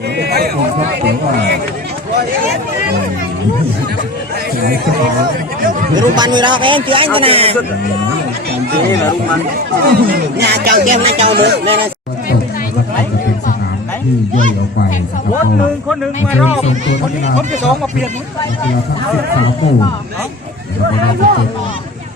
ผมครับเดี๋ยวว่าสายสาย Rumah ni dah kan cuy tu nah. Nhà chào kem na chào được. Đây là วันตกนะครับอาจะเป็นสนามที่ย่อยออกไปนะครับคนหนึ่งคนหนึ่งมารอบคนนี้คนที่สองมาเปลี่ยนกีฬาทั้งสิบสามคู่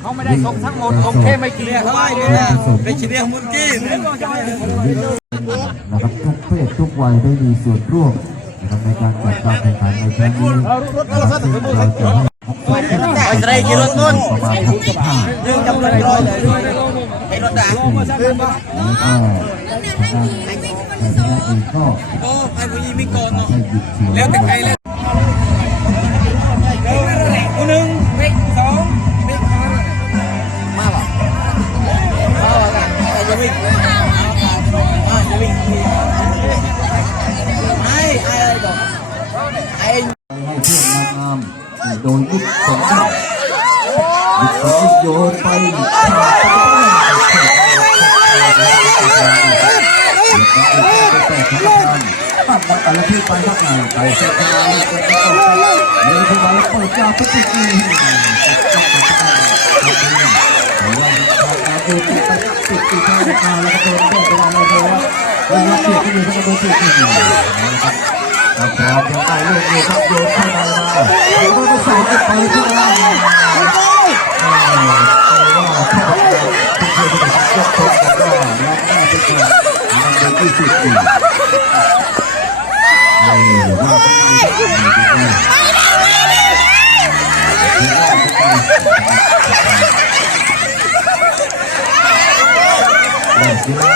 เขาไม่ได้ส่งทั้งหมดส่งแค่ไม่กี่เขาไม่เลยนะไปชิเดียมุนกี้นะครับทุกเพศทุก วัยได้มีส่วนร่วมนะครับในการจัดการแข่งขันในครั้งนี้นะครับซึ่งเราจะให้ Oi, serai je rot pun. ประมาณ65 Dương trong lên rồi. Thấy rot dah. แล้วก็ทางด้านแต่ทางด้านอื่นก็โอ้ไปผู้หญิงมีก่อนเนาะเสียงแล้วแต่ใครแล้วหนึ่งเมกสอง โดยยุดสองด้านยุดสองโยนไปตั้งมาแต่ละที่ไปทักงานไปเส้นทางนี้ก็ต้องเดินเข้ามาแล้วเปิดจ้าทุกทีต้องเป็นทางแต่ว่าการดูติดไปติดติดทางมาแล้วก็โดนแก้ไปแล้วเราเลยว่าเสียที่อยู่ทั้งหมดติดติดอยู่นะครับ ครับพร้อมยังเอาลูกอยู่ครับโยนเข้ามาเดี๋ยวมันใส่กันไปที่ล่างว่าถ้าทุกคนจะยกทงกันก็รับหน้าทุกคนมันเป็น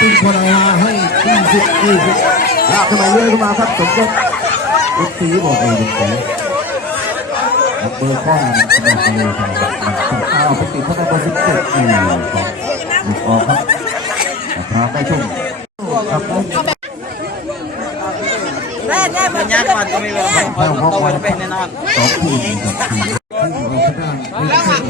ปิ้งคนเอามาให้ยี่สิบยี่สิบลากขึ้นมาเรื่อยขึ้นมาครับสมยศอุดสีบอกเลยเป็นสีเบอร์ข้อมันขนาดเลยครับอ้าวไปติดเข้าในเบอร์สิบเจ็ดอืมครับหลุดออกครับทางได้ช่วงครับ Banyak kan tu ni. Tahu ada pen ni nak. สองทีมกับทีมที่เราชนะได้แข่ง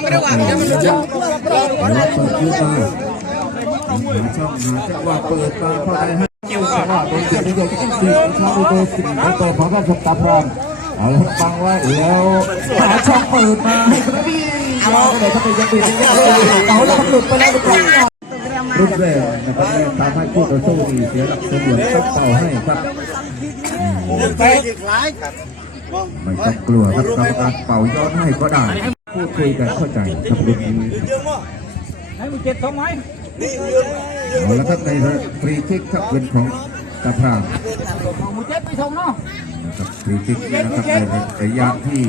ให้ครับเปิดยืดมาหา ช่องหาจังหวะเปิดมาเข้าไปให้จังหวะโดนเสียบในโยกที่สี่ชาบูโดสิบแล้วต่อพร้อมกับตาพรามเอาละฟังไว้แล้วหาช่องเปิดมาพี่เอาเลยถ้าเป็นยังเป็นยังเอาแล้วมันหลุดไปแล้วครับรุ่นแรกนะครับทำให้คู่ต่อสู้นี่เสียหลักเสมือนตั้งเป่าให้ครับไม่ต้องกลัวครับกรรมการเป่าย้อนให้ก็ได้พูดคุยกันเข้าใจครับรุ่นนี้ให้มีเจ็ดสองไหม เอาละครับในฟรีคิกครับเป็นของกระพรามมูเจ็ดไปส่งเนาะนะครับฟรีคิกนะครับในระยะที่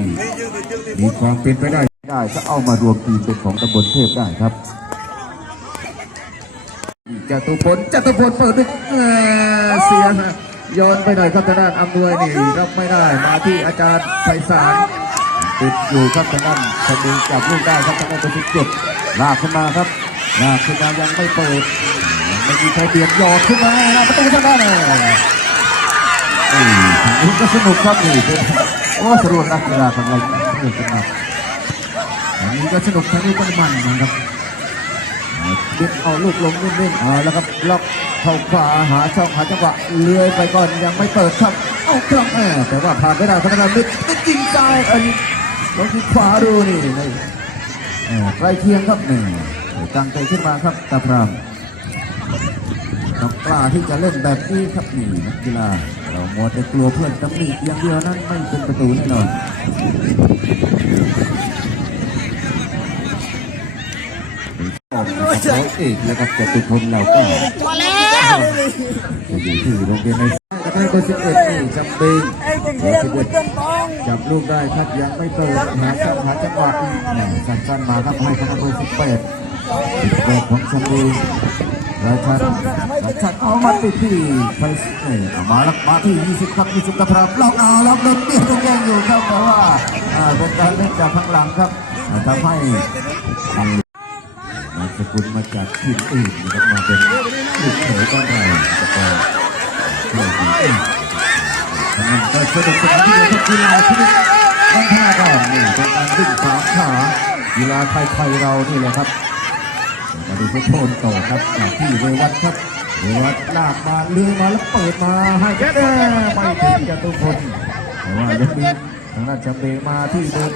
มีความเป็นไปได้ได้ก็เอามารวมทีมเป็นของตำบลเทพได้ครับจตุพลจตุพลเปิดด้วยเอ่อเสียฮะย้อนไปหน่อยครับทางด้านอำนวยนี่รับไม่ได้มาที่อาจารย์ไพศาลติดอยู่ครับทางด้านคดีจับลูกได้ครับทางด้านตัวที่เจ็ดลากขึ้นมาครับ ลากขึ้นมายังไม่เปิดไม่มีใครเบียดหยอดขึ้นมาหน้าประตูทางด้านเลยนี่ทางนี้ก็สนุกครับนี่โอ้สรุปนักกีฬาของเราสนุกนมากทางนี้ก็สนุกทางนี้ก็มันนะครับเด็กเอาลูกลงเล่นๆเอาแล้วครับล็อกเข้าขวาหาช่องหาจังหวะเลื้อยไปก่อนยังไม่เปิดครับเอากลับแต่ว่าผ่านไม่ได้พนักงามิดก็ยิงซ้าอันนี้ลองที่ขวาดูนี่ใกล้เคียงครับนี่ ตั้งใจขึ้นมาครับตาพรามต้องกล้าที่จะเล่นแบบนี้ครับนี่นักกีฬาเรามัวแต่กลัวเพื่อนตำหนิอย่างเดียวนั้นไม่เป็นประตูแน่นอนออกนะครับเขาเอกแล้วก็จตุพลเราก็ Có leo. อยู่ที่โรงเรียนในหมายเลขเบอร์สิบเอ็ดนี่จำเป็นไอ้จริงเรียกคุณเต้นตองจับลูกได้ครับยังไม่เติมหาจังหาจังหวะสั้นๆมาครับให้คะแนนเบอร์สิบแปด สิบแปดของชมบุรีราชันราชันเอามาติดที่ไปเออมาล้วมาที่ยี่สิบครับยี่สิบกระพรับล็อกเอาล็อกโดนเบี้ยตรงแย่งอยู่ครับแต่ว่าเป็นการเล่นจากข้างหลังครับทำให้อ่านามสกุลมาจากทีมอื่นนะครับมาเป็นลูกเขยบ้านเราแต่ก็ไม่ดีเองมันก็สนุกสนานที่เดียวกับกีฬาชนิดนั่นท่าก็นี่เป็นการวิ่งสามขากีฬาไทยๆเรานี่แหละครับ ทุกคนต่อครับจากที่เรวัตครับเรวัตลากมาเลือมาแล้วเปิดมาให้แกไม่ถึงจะทุกคนแต่ว่ายังมีทางด้านจำเบมาที่โดน